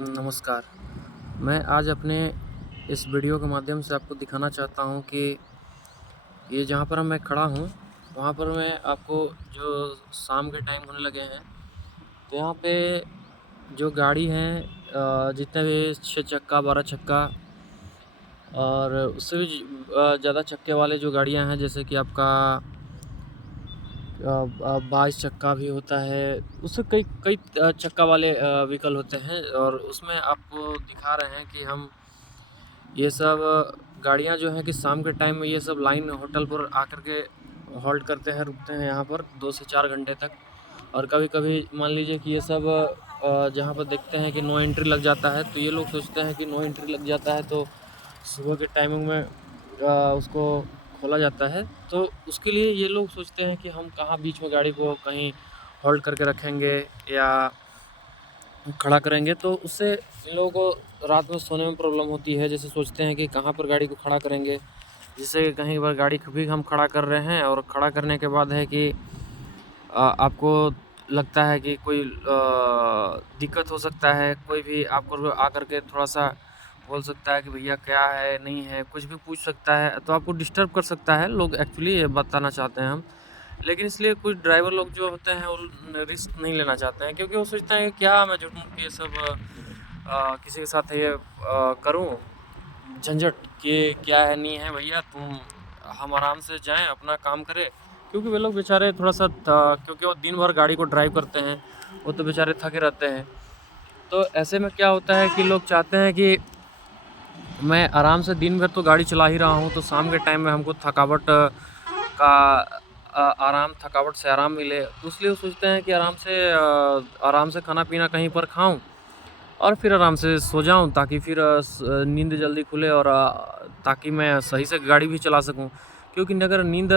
नमस्कार। मैं आज अपने इस वीडियो के माध्यम से आपको दिखाना चाहता हूँ कि ये जहाँ पर मैं खड़ा हूँ, वहाँ पर मैं आपको जो शाम के टाइम होने लगे हैं, तो यहाँ पे जो गाड़ी हैं जितने भी 6 चक्का, 12 चक्का और उससे भी ज़्यादा चक्के वाले जो गाड़ियाँ हैं, जैसे कि आपका 22 चक्का भी होता है, उससे कई कई चक्का वाले व्हीकल होते हैं और उसमें आपको दिखा रहे हैं कि हम ये सब गाड़ियाँ जो हैं कि शाम के टाइम में ये सब लाइन होटल पर आकर के हॉल्ट करते हैं, रुकते हैं यहाँ पर 2 से 4 घंटे तक। और कभी-कभी मान लीजिए कि ये सब जहाँ पर देखते हैं कि नो एंट्री लग जाता है, तो ये लोग सोचते हैं कि नो एंट्री लग जाता है तो सुबह के टाइमिंग में उसको खोला जाता है। तो उसके लिए ये लोग सोचते हैं कि हम कहाँ बीच में गाड़ी को कहीं होल्ड करके रखेंगे या खड़ा करेंगे, तो उससे इन लोगों को रात में सोने में प्रॉब्लम होती है। जैसे सोचते हैं कि कहाँ पर गाड़ी को खड़ा करेंगे, जिससे कहीं पर गाड़ी को भी हम खड़ा कर रहे हैं और खड़ा करने के बाद है कि आपको लगता है कि कोई दिक्कत हो सकता है, कोई भी आपको आकर के थोड़ा-सा बोल सकता है कि भैया क्या है, नहीं है, कुछ भी पूछ सकता है, तो आपको डिस्टर्ब कर सकता है लोग, एक्चुअली ये बताना चाहते हैं हम। लेकिन इसलिए कुछ ड्राइवर लोग जो होते हैं वो रिस्क नहीं लेना चाहते हैं, क्योंकि वो सोचते हैं कि क्या मैं झूठ-मूठ के ये सब किसी के साथ ये करूँ झंझट कि क्या है, नहीं है भैया, तुम हम आराम से जाएँ, अपना काम करें। क्योंकि वे लोग बेचारे थोड़ा-सा क्योंकि वो दिन भर गाड़ी को ड्राइव करते हैं, वो तो बेचारे थके रहते हैं। तो ऐसे में क्या होता है कि लोग चाहते हैं कि मैं आराम से दिन भर तो गाड़ी चला ही रहा हूँ, तो शाम के टाइम में हमको थकावट का थकावट से आराम मिले। तो इसलिए वो सोचते हैं कि आराम से खाना-पीना कहीं पर खाऊँ और फिर आराम से सो जाऊँ, ताकि फिर नींद जल्दी खुले और ताकि मैं सही से गाड़ी भी चला सकूँ। क्योंकि अगर नींद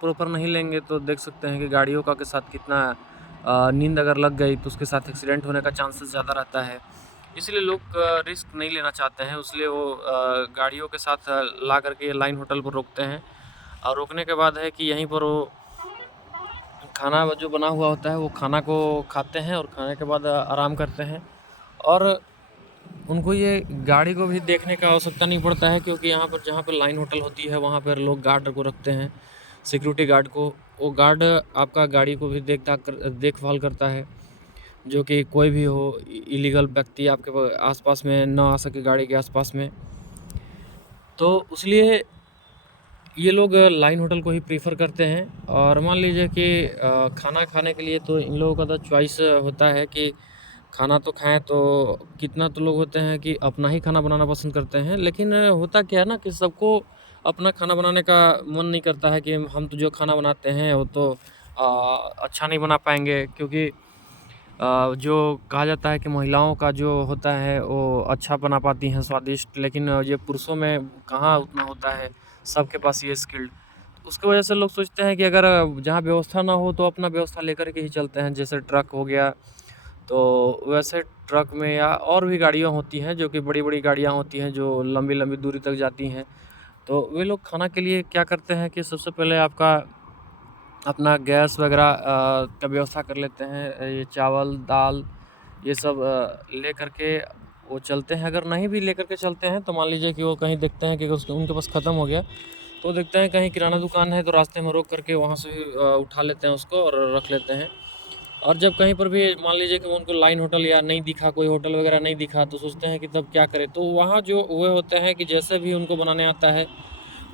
प्रॉपर नहीं लेंगे तो देख सकते हैं कि गाड़ियों का के साथ कितना नींद अगर लग गई तो उसके साथ एक्सीडेंट होने का चांसेस ज़्यादा रहता है। इसलिए लोग रिस्क नहीं लेना चाहते हैं, इसलिए वो गाड़ियों के साथ ला कर के लाइन होटल पर रोकते हैं और रोकने के बाद है कि यहीं पर वो खाना जो बना हुआ होता है वो खाना को खाते हैं और खाने के बाद आराम करते हैं। और उनको ये गाड़ी को भी देखने का आवश्यकता नहीं पड़ता है, क्योंकि यहाँ पर जहाँ पर लाइन होटल होती है वहाँ पर लोग गार्ड को रखते हैं, सिक्योरिटी गार्ड को। वो गार्ड आपका गाड़ी को भी देखभाल करता है, जो कि कोई भी हो इलीगल व्यक्ति आपके आसपास में ना आ सके गाड़ी के आसपास में। तो इसलिए ये लोग लाइन होटल को ही प्रेफ़र करते हैं। और मान लीजिए कि खाना खाने के लिए तो इन लोगों का तो चॉइस होता है कि खाना तो खाएँ, तो कितना तो लोग होते हैं कि अपना ही खाना बनाना पसंद करते हैं। लेकिन होता क्या है ना कि सबको अपना खाना बनाने का मन नहीं करता है कि हम तो जो खाना बनाते हैं वो तो अच्छा नहीं बना पाएँगे, क्योंकि जो कहा जाता है कि महिलाओं का जो होता है वो अच्छा बना पाती हैं स्वादिष्ट, लेकिन ये पुरुषों में कहाँ उतना होता है, सबके पास ये स्किल्ड। उसकी वजह से लोग सोचते हैं कि अगर जहाँ व्यवस्था ना हो तो अपना व्यवस्था लेकर के ही चलते हैं। जैसे ट्रक हो गया, तो वैसे ट्रक में या और भी गाड़ियाँ होती हैं जो कि बड़ी-बड़ी गाड़ियाँ होती हैं जो लंबी-लंबी दूरी तक जाती हैं। तो वे लोग खाना के लिए क्या करते हैं कि सबसे पहले आपका अपना गैस वगैरह का व्यवस्था कर लेते हैं। ये चावल, दाल ये सब लेकर के वो चलते हैं। अगर नहीं भी लेकर के चलते हैं तो मान लीजिए कि वो कहीं देखते हैं कि उसके उनके पास ख़त्म हो गया, तो देखते हैं कहीं किराना दुकान है तो रास्ते में रोक करके वहाँ से उठा लेते हैं उसको और रख लेते हैं। और जब कहीं पर भी मान लीजिए कि उनको लाइन होटल या नहीं दिखा, कोई होटल वगैरह नहीं दिखा, तो सोचते हैं कि तब क्या करें? तो वहाँ जो वो होते हैं कि जैसे भी उनको बनाने आता है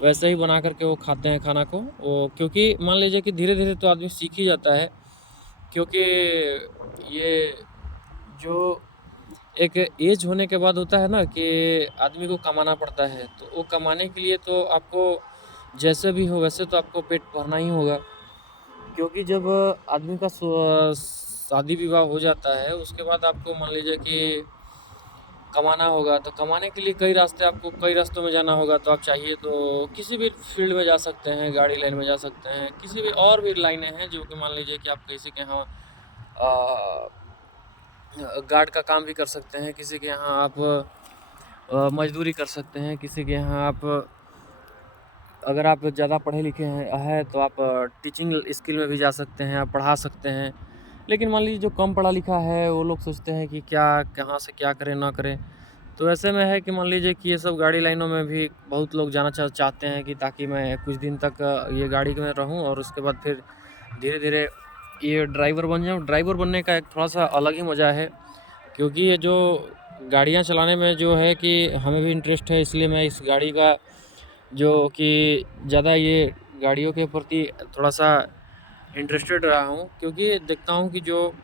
वैसे ही बना कर के वो खाते हैं खाना को। वो क्योंकि मान लीजिए कि धीरे-धीरे तो आदमी सीख ही जाता है, क्योंकि ये जो एक एज होने के बाद होता है ना कि आदमी को कमाना पड़ता है, तो वो कमाने के लिए तो आपको जैसे भी हो वैसे तो आपको पेट भरना ही होगा। क्योंकि जब आदमी का शादी-विवाह हो जाता है, उसके बाद आपको मान लीजिए कि कमाना होगा, तो कमाने के लिए कई रास्तों में जाना होगा, तो आप चाहिए तो किसी भी फ़ील्ड में जा सकते हैं, गाड़ी लाइन में जा सकते हैं, किसी भी और भी लाइनें हैं जो कि मान लीजिए कि आप किसी के यहाँ अ गार्ड का काम भी कर सकते हैं, किसी के यहाँ आप मज़दूरी कर सकते हैं, किसी के यहाँ आप अगर आप ज़्यादा पढ़े लिखे हैं तो आप टीचिंग स्किल में भी जा सकते हैं, आप पढ़ा सकते हैं। लेकिन मान लीजिए जो कम पढ़ा लिखा है वो लोग सोचते हैं कि क्या कहाँ से क्या करें ना करें। तो ऐसे में है कि मान लीजिए कि ये सब गाड़ी लाइनों में भी बहुत लोग जाना चाहते हैं कि ताकि मैं कुछ दिन तक ये गाड़ी में रहूं और उसके बाद फिर धीरे धीरे ये ड्राइवर बन जाऊं। ड्राइवर बनने का एक थोड़ा सा अलग ही मज़ा है, क्योंकि ये जो गाड़ियां चलाने में जो है कि हमें भी इंटरेस्ट है, इसलिए मैं इस गाड़ी का जो कि ज़्यादा ये गाड़ियों के प्रति थोड़ा सा इंटरेस्टेड रहा हूँ, क्योंकि देखता हूँ कि जो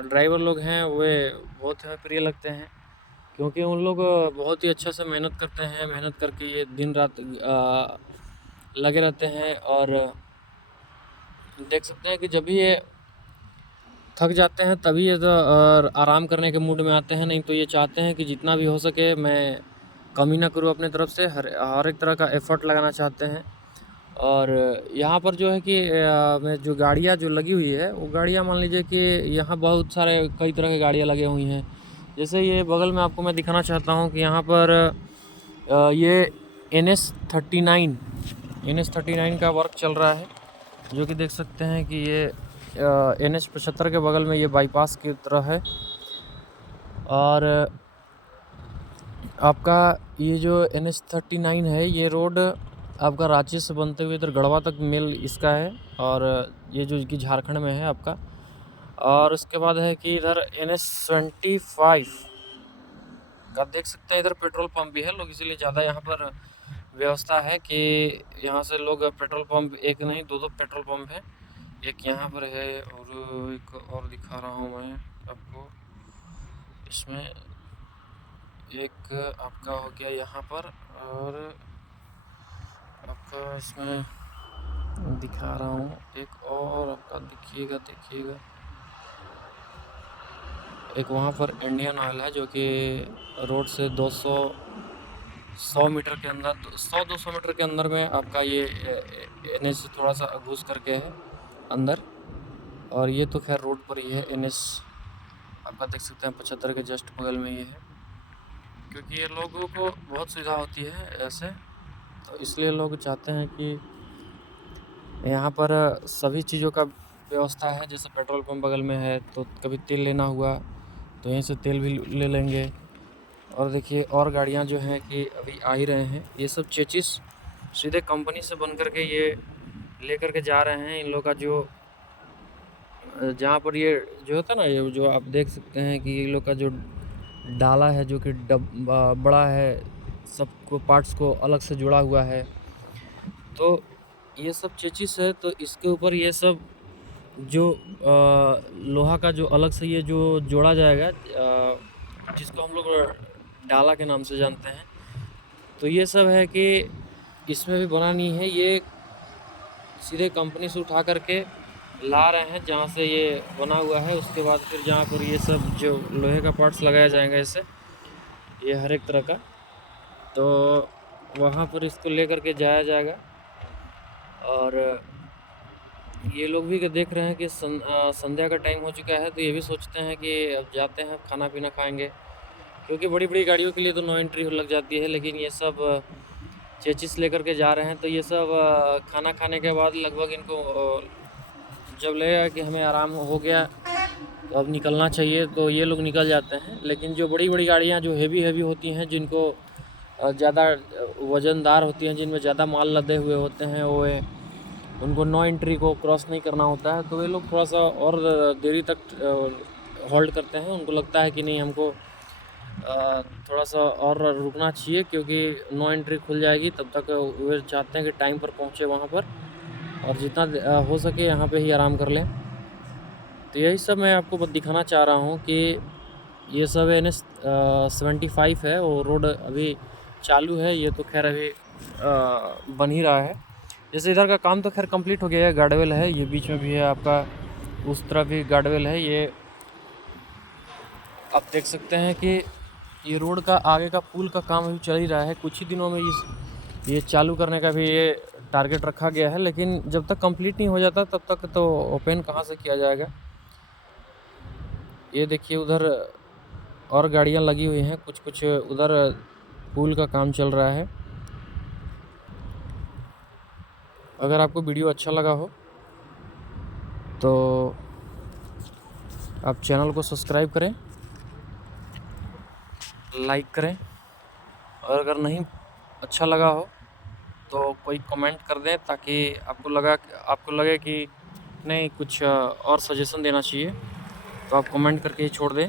ड्राइवर लोग हैं वे बहुत हमें प्रिय लगते हैं, क्योंकि उन लोग बहुत ही अच्छा से मेहनत करते हैं। मेहनत करके ये दिन रात लगे रहते हैं और देख सकते हैं कि जब भी ये थक जाते हैं तभी ये तो आराम करने के मूड में आते हैं। नहीं तो ये चाहते हैं कि जितना भी हो सके मैं कमी ना करूँ अपने तरफ से, हर एक तरह का एफ़र्ट लगाना चाहते हैं। और यहाँ पर जो है कि मैं जो गाड़ियाँ जो लगी हुई है वो गाड़ियाँ मान लीजिए कि यहाँ बहुत सारे कई तरह की गाड़ियाँ लगी हुई हैं। जैसे ये बगल में आपको मैं दिखाना चाहता हूँ कि यहाँ पर ये NS39 का वर्क चल रहा है, जो कि देख सकते हैं कि ये NH75 के बगल में ये बाईपास की तरह है। और आपका ये जो NH39 है ये रोड आपका रांची से बनते हुए इधर गढ़वा तक मेल इसका है, और ये जो कि झारखंड में है आपका। और उसके बाद है कि इधर NH25 का देख सकते हैं, इधर पेट्रोल पंप भी है। लोग इसीलिए ज़्यादा यहाँ पर व्यवस्था है कि यहाँ से लोग पेट्रोल पंप, एक नहीं दो दो पेट्रोल पंप है। एक यहाँ पर है और एक और दिखा रहा हूँ मैं आपको। इसमें एक आपका हो गया यहाँ पर, और आपका इसमें दिखा रहा हूँ एक और आपका देखिएगा एक वहाँ पर इंडियन ऑयल है, जो कि रोड से 100 मीटर के अंदर, 100-200 मीटर के अंदर में आपका ये NH से थोड़ा सा घुस करके है अंदर। और ये तो खैर रोड पर ही है NH, आपका देख सकते हैं 75 के जस्ट बगल में ये है, क्योंकि ये लोगों को बहुत सुविधा होती है ऐसे। तो इसलिए लोग चाहते हैं कि यहाँ पर सभी चीज़ों का व्यवस्था है। जैसे पेट्रोल पंप बगल में है तो कभी तेल लेना हुआ तो यहीं से तेल भी ले लेंगे। और देखिए और गाड़ियाँ जो हैं कि अभी आ ही रहे हैं, ये सब चेचिस सीधे कंपनी से बन कर के ये लेकर के जा रहे हैं। इन लोग का जो जहाँ पर ये जो होता है ना, ये जो आप देख सकते हैं कि ये लोग का जो डाला है जो कि बड़ा है, सबको पार्ट्स को अलग से जुड़ा हुआ है। तो ये सब चेचिस है, तो इसके ऊपर ये सब जो लोहा का जो अलग से ये जो जोड़ा जाएगा, जिसको हम लोग डाला के नाम से जानते हैं। तो ये सब है कि इसमें भी बना नहीं है, ये सीधे कंपनी से उठा करके ला रहे हैं जहाँ से ये बना हुआ है। उसके बाद फिर जहाँ पर ये सब जो लोहे का पार्ट्स लगाया जाएगा इससे, ये हर एक तरह का, तो वहाँ पर इसको ले करके जाया जाएगा। और ये लोग भी देख रहे हैं कि संध्या का टाइम हो चुका है, तो ये भी सोचते हैं कि अब जाते हैं खाना पीना खाएंगे, क्योंकि बड़ी बड़ी गाड़ियों के लिए तो नो एंट्री लग जाती है। लेकिन ये सब चेचिस लेकर के जा रहे हैं, तो ये सब खाना खाने के बाद लगभग इनको जब लगेगा कि हमें आराम हो गया तो अब निकलना चाहिए, तो ये लोग निकल जाते हैं। लेकिन जो बड़ी बड़ी गाड़ियाँ जो हेवी होती हैं, जिनको ज़्यादा वज़नदार होती हैं, जिनमें ज़्यादा माल लदे हुए होते हैं, वो उनको नो एंट्री को क्रॉस नहीं करना होता है, तो वे लोग थोड़ा सा और देरी तक होल्ड करते हैं। उनको लगता है कि नहीं, हमको थोड़ा सा और रुकना चाहिए, क्योंकि नो एंट्री खुल जाएगी तब तक वे चाहते हैं कि टाइम पर पहुँचे वहाँ पर, और जितना हो सके यहाँ पे ही आराम कर लें। तो यही सब मैं आपको दिखाना चाह रहा हूँ कि ये सब NH75 है, वो रोड अभी चालू है। ये तो खैर अभी बन ही रहा है। जैसे इधर का काम तो खैर कंप्लीट हो गया है, गार्डवेल है, ये बीच में भी है आपका, उस तरफ भी गार्डवेल है। ये आप देख सकते हैं कि ये रोड का आगे का पुल का काम अभी चल ही रहा है। कुछ ही दिनों में ये चालू करने का भी ये टारगेट रखा गया है, लेकिन जब तक कंप्लीट नहीं हो जाता तब तक तो ओपन कहाँ से किया जाएगा। ये देखिए उधर और गाड़ियाँ लगी हुई हैं, कुछ कुछ उधर पुल का काम चल रहा है। अगर आपको वीडियो अच्छा लगा हो तो आप चैनल को सब्सक्राइब करें, लाइक करें, और अगर नहीं अच्छा लगा हो तो कोई कमेंट कर दें, ताकि आपको लगे कि नहीं कुछ और सजेशन देना चाहिए, तो आप कमेंट करके ही छोड़ दें।